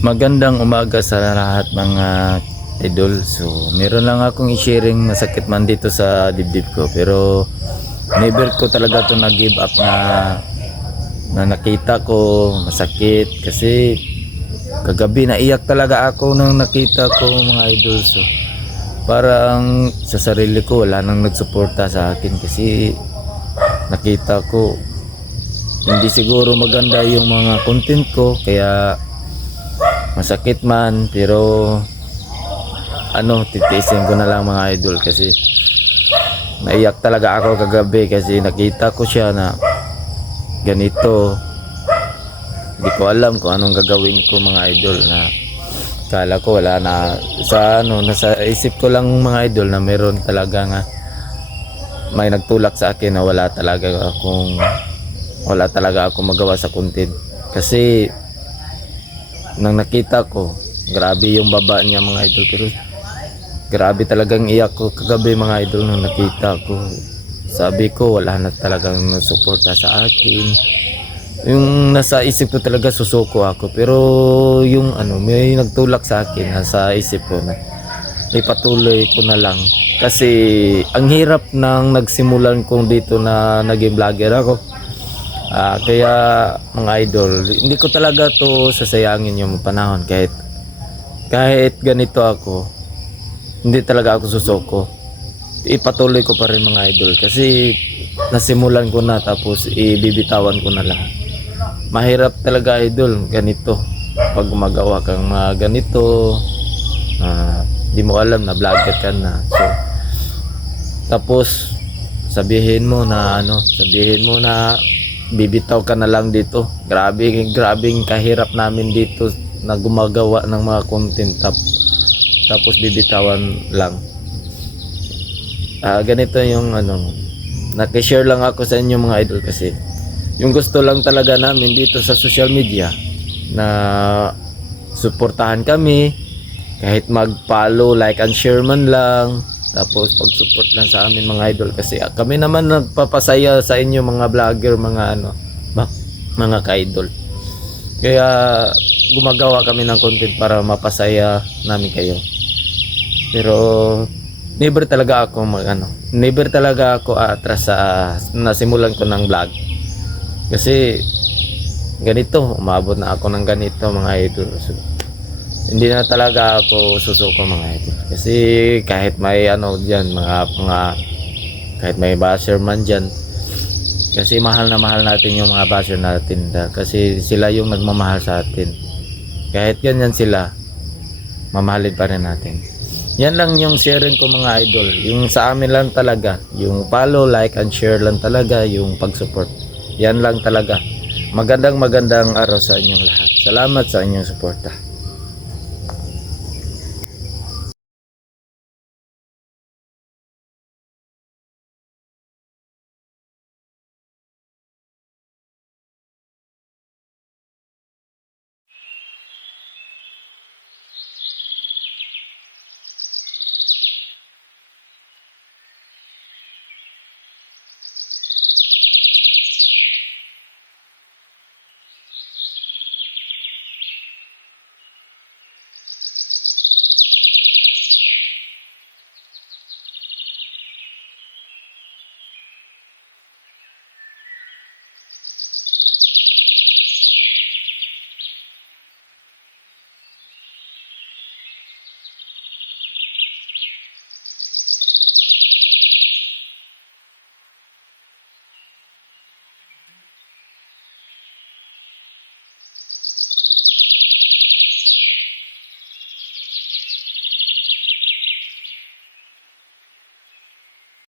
Magandang umaga sa lahat mga idol. So, meron lang akong i-sharing masakit man dito sa dibdib ko. Pero, never ko talaga to nag-give up na na nakita ko masakit kasi kagabi naiyak talaga ako nang nakita ko mga idol so parang sa sarili ko wala nang nagsuporta sa akin kasi nakita ko hindi siguro maganda yung mga content ko kaya masakit man pero ano titiisin ko na lang mga idol kasi naiyak talaga ako kagabi kasi nakita ko siya na ganito. Hindi ko alam kung anong gagawin ko mga idol na kala ko wala na sa ano nasa isip ko lang mga idol na meron talaga nga may nagtulak sa akin na wala talaga akong wala talaga ako magawa sa content. Kasi nang nakita ko grabe yung baba niya mga idol. Pero grabe talagang iyak ko kagabi mga idol nang nakita ko. Sabi ko wala na talagang suporta sa akin. Yung nasa isip ko talaga susuko ako. Pero yung ano may nagtulak sa akin nasa isip ko na ipatuloy ko na lang. Kasi ang hirap nang nagsimulan kong dito na naging vlogger ako Ah, kaya mga idol, hindi ko talaga to sasayangin yung panahon kahit kahit ganito ako. Hindi talaga ako susuko. Ipatuloy ko pa rin mga idol kasi nasimulan ko na tapos ibibitawan ko na lahat. Mahirap talaga idol ganito. Pag gumagawa kang mga ganito, ah, di mo alam na vlogger ka na. So, tapos sabihin mo na ano, sabihin mo na bibitaw ka na lang dito. Grabe, grabing kahirap namin dito na gumagawa ng mga content tap, tapos bibitawan lang. Ah, ganito yung ano, nakishare lang ako sa inyo mga idol kasi yung gusto lang talaga namin dito sa social media na suportahan kami kahit mag-follow, like and share man lang tapos pag-support lang sa amin mga idol kasi ah, kami naman nagpapasaya sa inyo mga vlogger, mga ano, mga ka-idol. Kaya gumagawa kami ng content para mapasaya namin kayo. Pero never talaga ako mag ano, never talaga ako atras sa nasimulan ko ng vlog. Kasi ganito, umabot na ako ng ganito mga idol. So, hindi na talaga ako susuko mga idol. Kasi kahit may ano diyan mga mga kahit may basher man diyan kasi mahal na mahal natin yung mga basher natin da- kasi sila yung nagmamahal sa atin. Kahit ganyan sila, mamahalin pa rin natin. Yan lang yung sharing ko mga idol. Yung sa amin lang talaga, yung follow, like, and share lang talaga, yung pag-support. Yan lang talaga. Magandang magandang araw sa inyong lahat. Salamat sa inyong suporta.